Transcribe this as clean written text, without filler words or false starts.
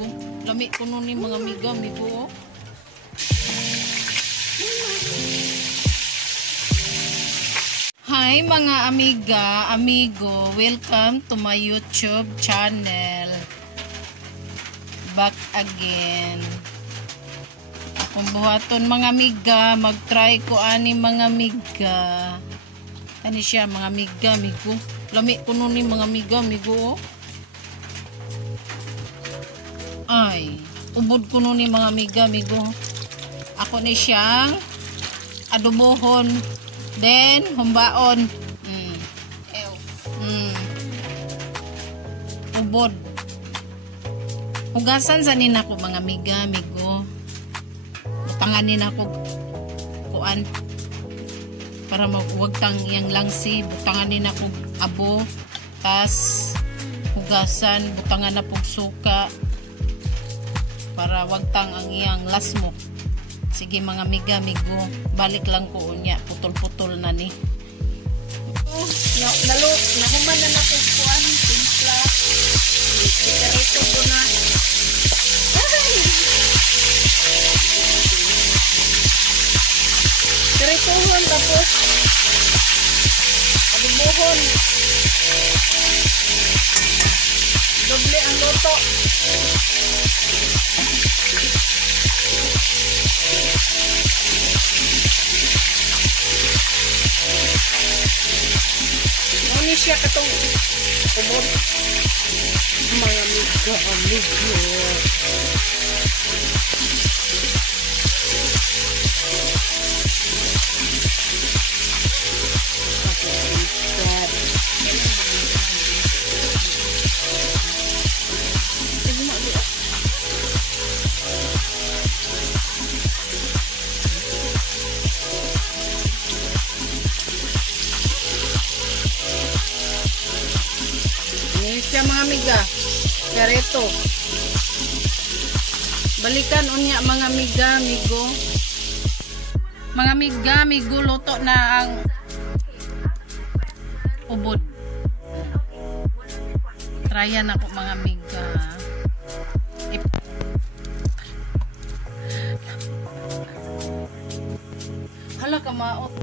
migo. Lami ko nun ni mga amiga, migo, oh. Hi mga amiga, amigo, welcome to my YouTube channel. Back again. Kung buhaton mga amiga, mag-try ko ani mga amiga. Ani siya mga amiga, amigo. Lami ko nun ni mga amiga, amigo, oh. Ay, ubod ko nun ni mga amiga, amigo. Ako ni siyang adobohon. Then, humbaon. Obod. Hugasan sa nina ko mga amiga, amigo. Butanganin ako kuan para magwagtang iyang langsi. Butanganin ako abo. Tas, hugasan. Butangan na pog suka. Para wagtang ang iyang lasmo. Sige mga amiga, amigo, balik lang ko unya, putol-putol na ni. Nahuman na na po kuan, timpla. Ikarito ko na. Karitohon tapos adubohon. Doble ang loto. Ano siya katong Obod mga amiga, amigo. Siya mga amiga, kareto. Balikan unya mga amiga, amigo. Mga amiga, amigo, luto na ang ubod. Tryan ako mga amiga. Hala ka maot.